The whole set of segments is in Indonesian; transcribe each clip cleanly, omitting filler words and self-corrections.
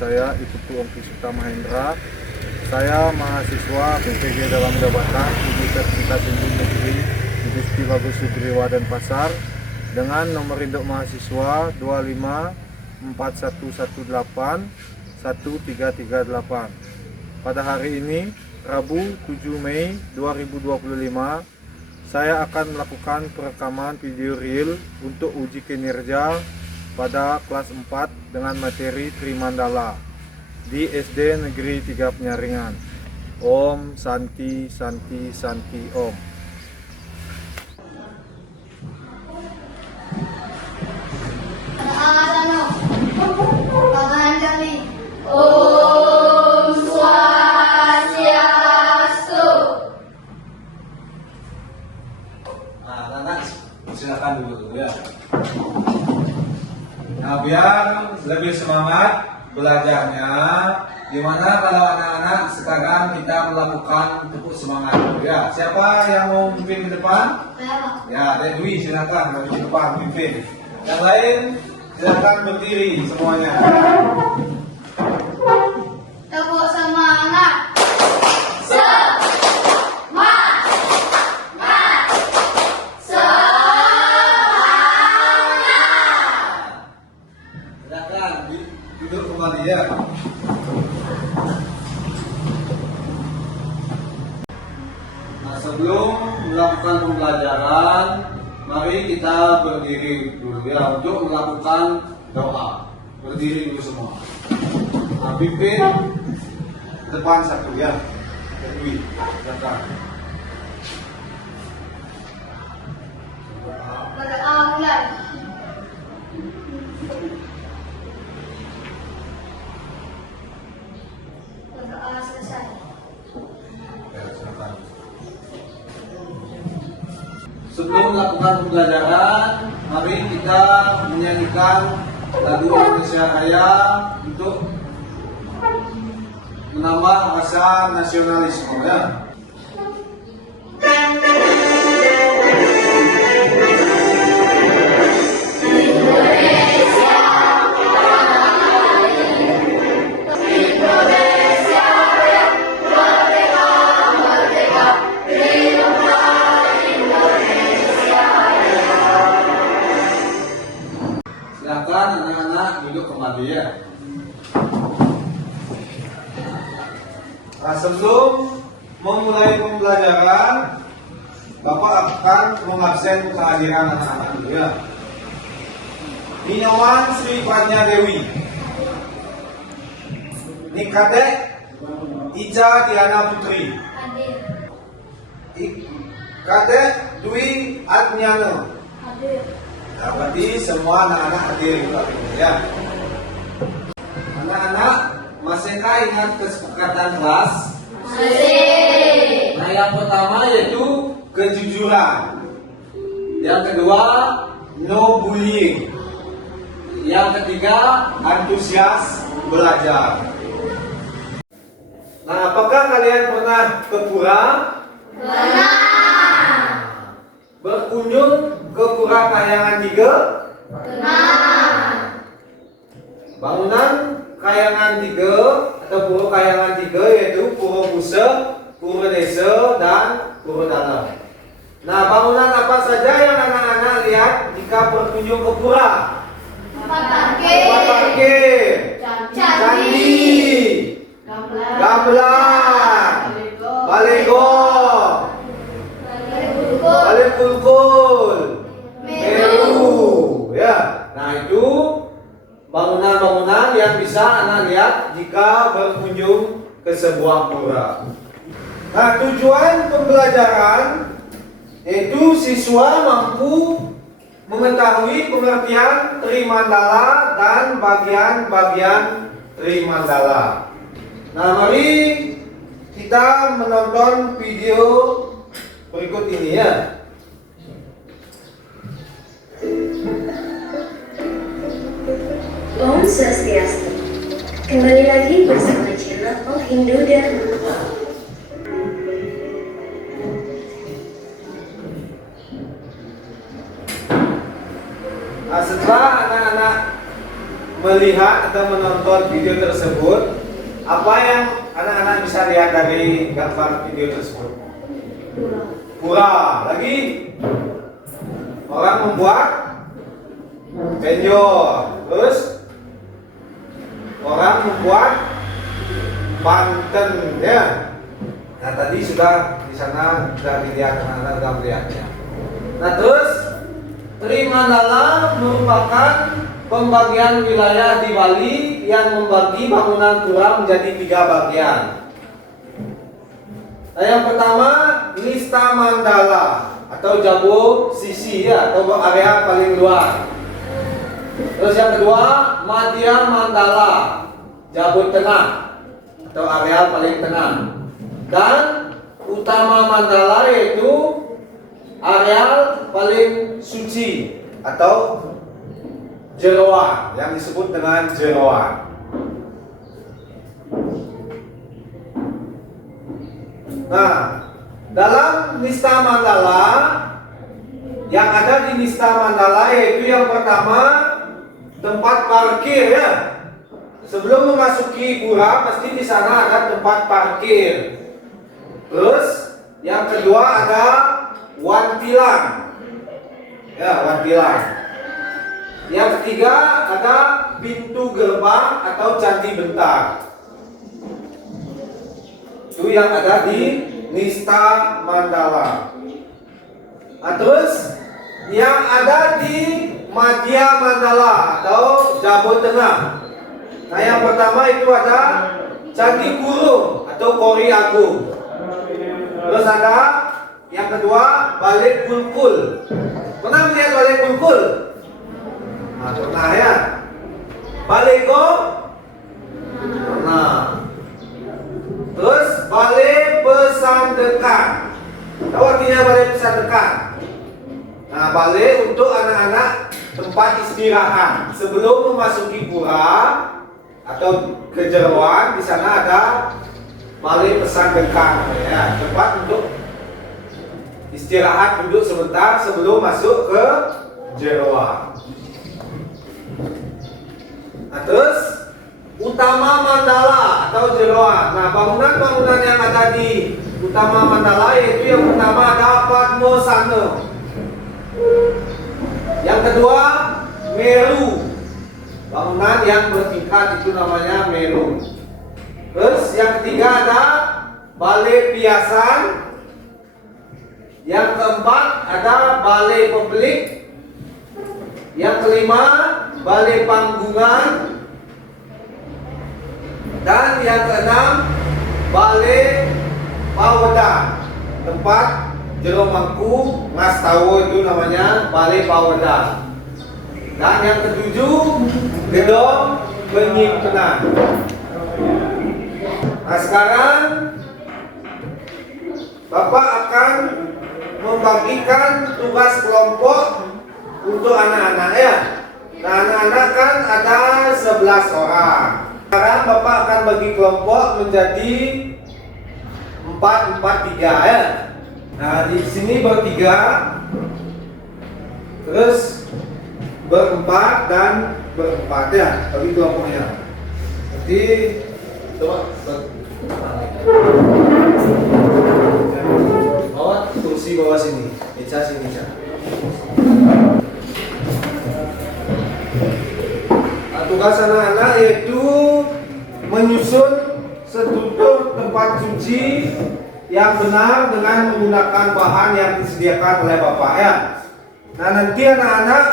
saya Iputu Ongkisuta Mahendra. Saya mahasiswa PPG dalam jabatan Universitas Hindu Negeri Gusti Bagus Sugriwa Denpasar dengan nomor induk mahasiswa 2541181338. Pada hari ini, Rabu 7 Mei 2025, saya akan melakukan perekaman video real untuk uji kinerja pada kelas 4 dengan materi Trimandala di SD Negeri 3 Penyaringan. Om Santi Santi Santi Om. Om Swastiastu. Anak-anak silakan dulu ya. Nah, biar lebih semangat belajarnya, gimana kalau anak-anak sekarang kita melakukan tepuk semangat ya. Siapa yang mau pimpin ke depan? Ya, Dwi silakan maju ke depan pimpin. Yang lain silakan berdiri semuanya. Tepuk semangat. Silakan duduk kembali ya. Nah, sebelum melakukan pembelajaran, mari kita berdiri dulu ya untuk melakukan doa. Berdiri dulu semua. Nah, pimpin depan satu ya. Dwi, silakan. Berdoa mulai. Berdoa selesai. Ya, silakan. Sebelum melakukan pembelajaran, mari kita menyanyikan lagu Indonesia Raya untuk menambah rasa nasionalisme ya. Silakan anak-anak duduk kembali ya. Nah, sebelum memulai pembelajaran, Bapak akan mengabsen kehadiran anak-anak dulu ya. Ninawan Sri Prajna Dewi, Nikadek Ica Diana Putri, Hadir. Kadek Dwi Admiano. Hadir. Nah, berarti semua anak-anak hadir ya. Anak-anak, masihkah ingat kesepakatan kelas? Masih. Nah, yang pertama yaitu kejujuran. Yang kedua, no bullying. Yang ketiga, antusias belajar. Nah, apakah kalian pernah ke pura? Pernah. Berkunjung ke Pura Kahyangan 3? Pernah. Bangunan Kahyangan 3 atau Pura Kahyangan 3 yaitu Pura Pusat, Pura Desa, dan Pura Dalam. Nah, bangunan apa saja yang anak-anak lihat jika berkunjung ke pura? Tempat parkir. Tempat parkir, candi, gamelan, balegong, balai kulkul, meru, ya. Nah, itu bangunan-bangunan yang bisa anak lihat jika berkunjung ke sebuah pura. Nah, tujuan pembelajaran yaitu siswa mampu mengetahui pengertian Trimandala dan bagian-bagian Trimandala. Nah, mari kita menonton video berikut ini ya. Om Swastiastu. Kembali lagi bersama channel Oh Hindu Dharma. Nah, setelah anak-anak melihat atau menonton video tersebut, apa yang anak-anak bisa lihat dari gambar video tersebut? Pura. Lagi? Orang membuat penjor. Terus orang membuat panten, ya. Nah, tadi sudah di sana sudah dilihat, anak-anak sudah melihatnya. Nah, terus Trimandala merupakan pembagian wilayah di Bali yang membagi bangunan pura menjadi 3 bagian. Nah, yang pertama Nista Mandala atau Jabo Sisi, ya, atau area paling luar. Terus yang kedua Madhya Mandala, Jabo Tengah atau area paling tengah. Dan Utama Mandala yaitu areal paling suci atau jeroan, yang disebut dengan jeroan. Nah, dalam Nista Mandala, yang ada di Nista Mandala yaitu yang pertama tempat parkir, ya. Sebelum memasuki pura pasti di sana ada tempat parkir. Terus yang kedua ada wantilan, ya, wantilan. Yang ketiga ada pintu gerbang atau candi bentar. Itu yang ada di Nista Mandala. Nah, terus yang ada di Madhya Mandala atau Jabo Tengah. Nah, yang pertama itu ada Candi Kurung atau Kori Agung. Terus ada yang kedua Balik Kulkul. Pernah melihat Balik Kulkul? Nah, pernah, ya. Balego? Pernah. Terus Balai Pesandekan. Tahu artinya Balai Pesandekan? Nah, balai untuk anak-anak tempat istirahat sebelum memasuki pura atau kejeroan. Di sana ada Balai Pesandekan, ya, tempat untuk istirahat duduk sebentar sebelum masuk ke jeroan. Nah, terus Utama Mandala atau jeroan. Nah, bangunan-bangunan yang ada di Utama Mandala yaitu yang pertama ada Padmosana. Yang kedua Meru. Bangunan yang bertingkat itu namanya Meru. Terus yang ketiga ada Balai Piasan. Yang keempat ada Balai Publik. Yang kelima Balai Panggungan. Dan yang keenam Balai Paweda, tempat jero mangku ngas tawo itu namanya Balai Paweda. Dan yang ketujuh Gedong Penyimpanan. Nah, sekarang Bapak akan membagikan tugas kelompok untuk anak-anak, ya. Nah, anak-anak kan ada 11 orang. Sekarang Bapak akan bagi kelompok menjadi 4-4-3, ya. Nah, di sini bertiga, terus berempat dan berempat, ya, bagi kelompoknya. Jadi coba bawa kursi bawah sini, Ica sini, Ica. Tugas anak-anak yaitu menyusun struktur tempat suci yang benar dengan menggunakan bahan yang disediakan oleh Bapak, ya. Nah, nanti anak-anak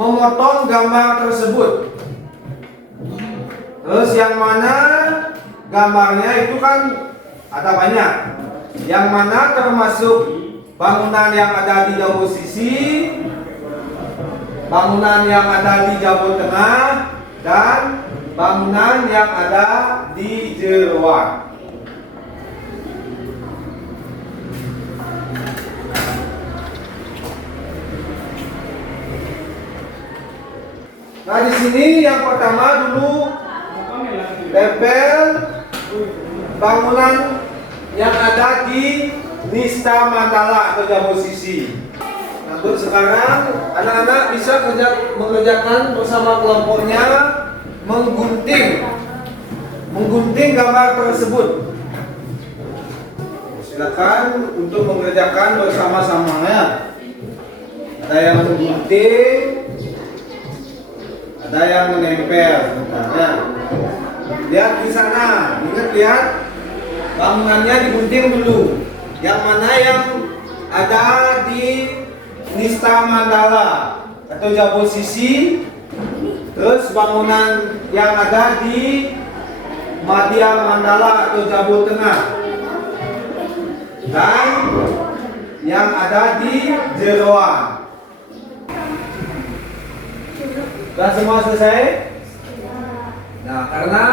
memotong gambar tersebut. Terus yang mana gambarnya itu kan ada banyak. Yang mana termasuk bangunan yang ada di Jabo Sisi, bangunan yang ada di Jabo Tengah, dan bangunan yang ada di jeroan. Nah, di sini yang pertama dulu tempel bangunan yang ada di Nista Mandala atau Jabo Sisi. Nah, untuk sekarang anak-anak bisa mengerjakan bersama kelompoknya menggunting gambar tersebut. Silakan untuk mengerjakan bersama-sama ya. Ada yang menggunting, ada yang menempel. Bentar, ya. Lihat di sana, ingat lihat bangunannya digunting dulu. Yang mana yang ada di Nista Mandala atau Jabo Sisi, terus bangunan yang ada di Madya Mandala atau Jabo Tengah, dan yang ada di Jeroan. Sudah semua selesai? Nah, karena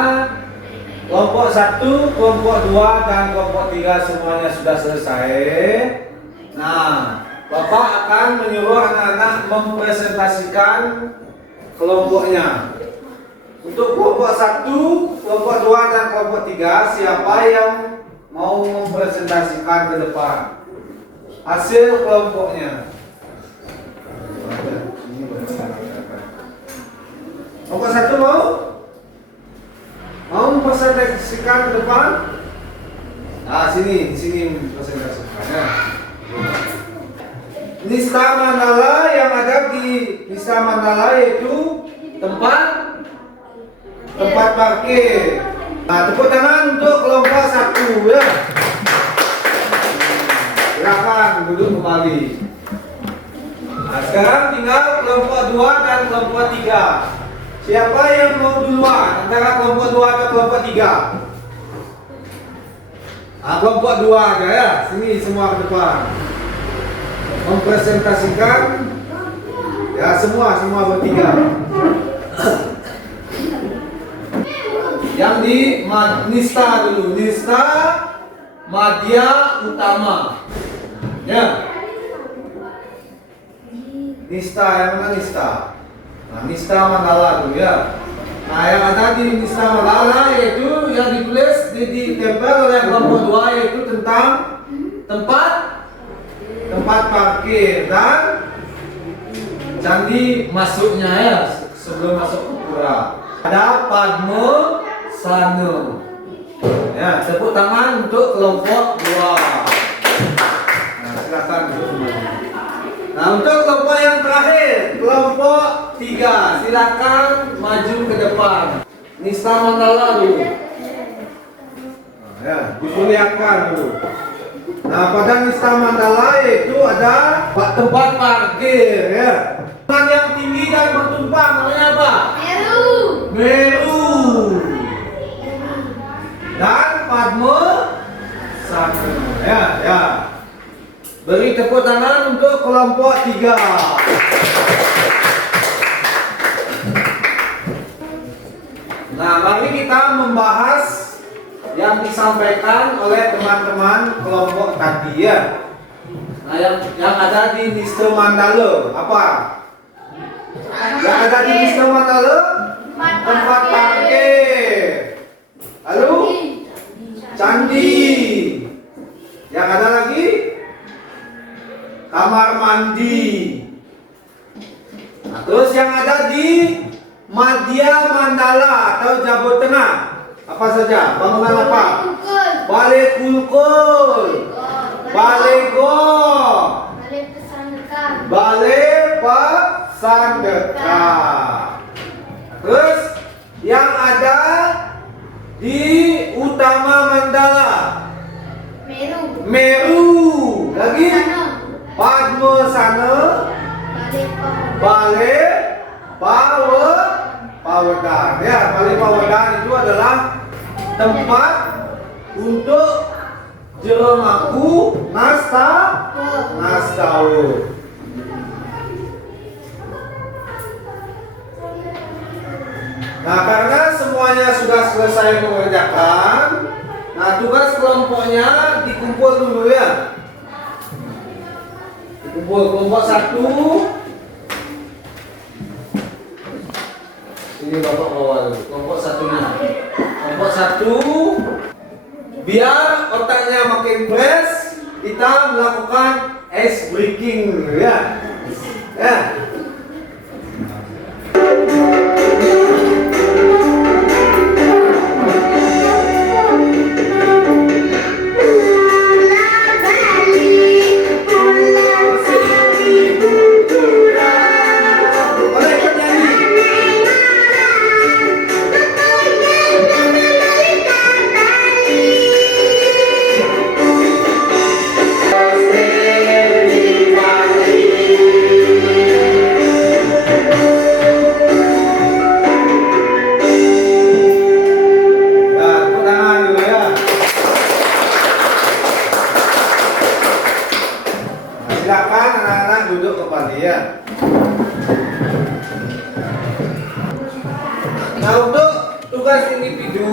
kelompok 1, kelompok 2, dan kelompok 3 semuanya sudah selesai. Nah, Bapak akan menyuruh anak-anak mempresentasikan kelompoknya. Untuk kelompok 1, kelompok 2, dan kelompok 3, siapa yang mau mempresentasikan ke depan hasil kelompoknya? Kelompok 1 mau? Mau mempresentasikan ke depan? Nah, sini presentasikannya. Nista Mandala, yang ada di Nista Mandala yaitu tempat parkir. Nah, tepuk tangan untuk kelompok 1 ya. Silakan duduk kembali. Nah, sekarang tinggal kelompok 2 dan kelompok 3. Siapa yang mau duluan antara kelompok 2 atau kelompok 3? Nah, kelompok 2 aja ya. Sini semua ke depan. Mempresentasikan ya, semua bertiga. Yang di Nista dulu, Nista Madya Utama. Ya. Nista, yang mana Nista? Nah, Nista Mandala dulu ya. Nah, yang ada di Nista Mandala yaitu yang ditulis ditempel oleh kelompok 2 yaitu tentang tempat parkir dan candi masuknya ya, sebelum masuk ke pura. Ada Padma Sana. Ya, tepuk tangan untuk kelompok 2. Nah, silakan duduk semuanya. Nah, untuk kelompok yang terakhir, kelompok 3, silakan maju ke depan. Nista Mandala dulu. Nah, ya, diperlihatkan dulu. Nah, pada Nista Mandala itu ada tempat parkir ya. Bangunan yang tinggi dan bertumpang namanya apa? Meru. Dan Padma Sana. Ya. Beri tepuk tangan untuk kelompok 3. Nah, mari kita membahas yang disampaikan oleh teman-teman kelompok tadi ya. Nah, yang ada di Nista Mandala apa? Yang ada di Nista Mandala tempat parkir. Lalu candi. Yang ada lagi kamar mandi. Nah, terus yang ada di Madya Mandala atau Jabo Tengah apa saja? Bangunan apa? Balai Kulkul, Balai Go, Balai Pesandeka. Terus yang ada di Utama Mandala Meru. Lagi Padma Sana, Balai Pawadan. Ya, Balai Pawadan itu adalah tempat untuk jelemaku nastawu. Nah, karena semuanya sudah selesai mengerjakan, nah tugas kelompoknya dikumpul dulu ya. Dikumpul kelompok 1. Ini Bapak bawa dulu. Kelompok 1-nya. Kelompok 1, biar otaknya makin fresh, kita melakukan ice breaking dulu ya. Ya. Silakan anak-anak duduk kembali ya. Nah, untuk tugas individu,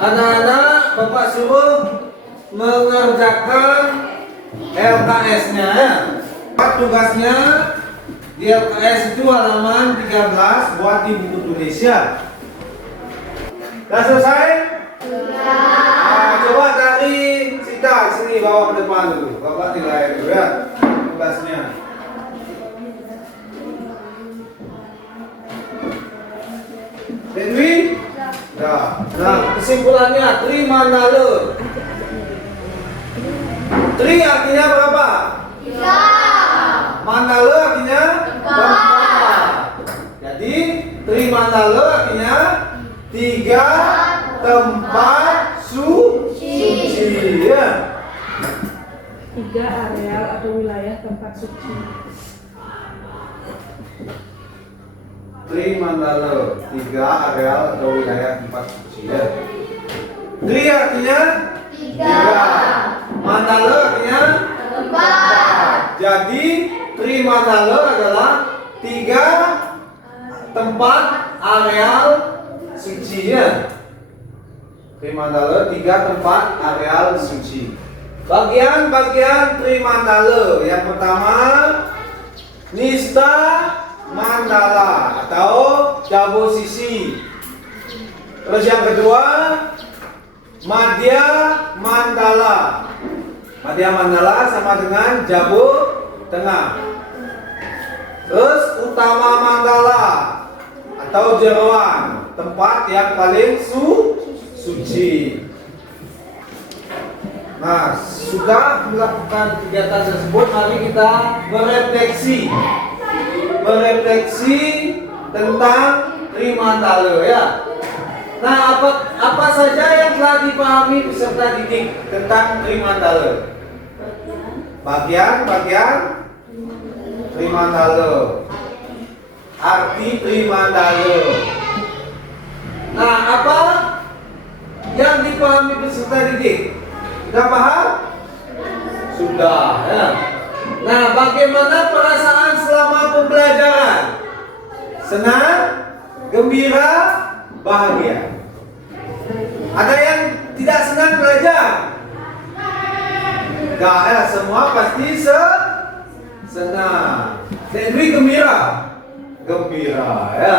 anak-anak Bapak suruh mengerjakan LKS-nya ya. Tugasnya di LKS itu halaman 13 buat di buku tulis ya. Sudah selesai? Nah, coba dari Sita sini bawa ke depan dulu. Bapak nilai dulu ya tugasnya. Dewi? Ya. Nah, kesimpulannya tri mandala. Tri artinya berapa? 3. Mandala artinya tempat. Jadi tri mandala artinya 3 tempat suci ya. 3 areal atau wilayah tempat suci. Tri mandala 3 areal atau wilayah tempat suci ya. Tri artinya 3. Mandala artinya tempat. Jadi tri mandala adalah 3 tempat areal suci ya. Tri mandala 3 tempat areal suci. Bagian-bagian tri mandala. Yang pertama Nista Mandala atau Jabo Sisi. Terus yang kedua Madhya Mandala. Madhya Mandala sama dengan Jabo Tengah. Terus Utama Mandala atau Jeroan, tempat yang paling suci. Nah, sudah melakukan kegiatan tersebut, mari kita berefleksi tentang tri mandala ya. Nah, apa saja yang telah dipahami peserta didik tentang tri mandala? Bagian tri mandala. Arti tri mandala. Nah, apa yang dipahami peserta didik? Sudah paham? Sudah ya. Nah, bagaimana perasaan selama pembelajaran? Senang, gembira, bahagia. Ada yang tidak senang belajar? Enggak ya, semua pasti senang. Dewi gembira? Gembira ya.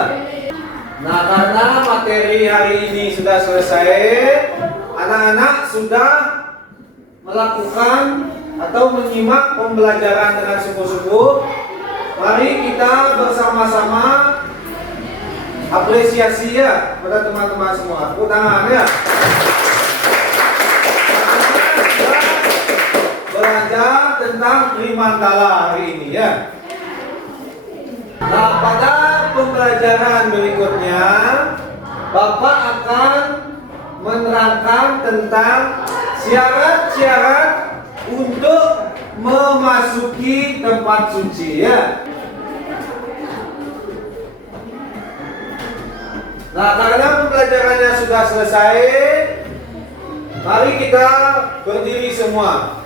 Nah, karena materi hari ini sudah selesai, anak-anak sudah melakukan atau menyimak pembelajaran dengan sungguh-sungguh. Mari kita bersama-sama apresiasi ya pada teman-teman semua. Tepuk tangan ya. Belajar tentang tri mandala hari ini ya. Nah, pada pembelajaran berikutnya Bapak akan menerangkan tentang syarat-syarat untuk memasuki tempat suci ya. Nah, karena pembelajarannya sudah selesai, mari kita berdiri semua.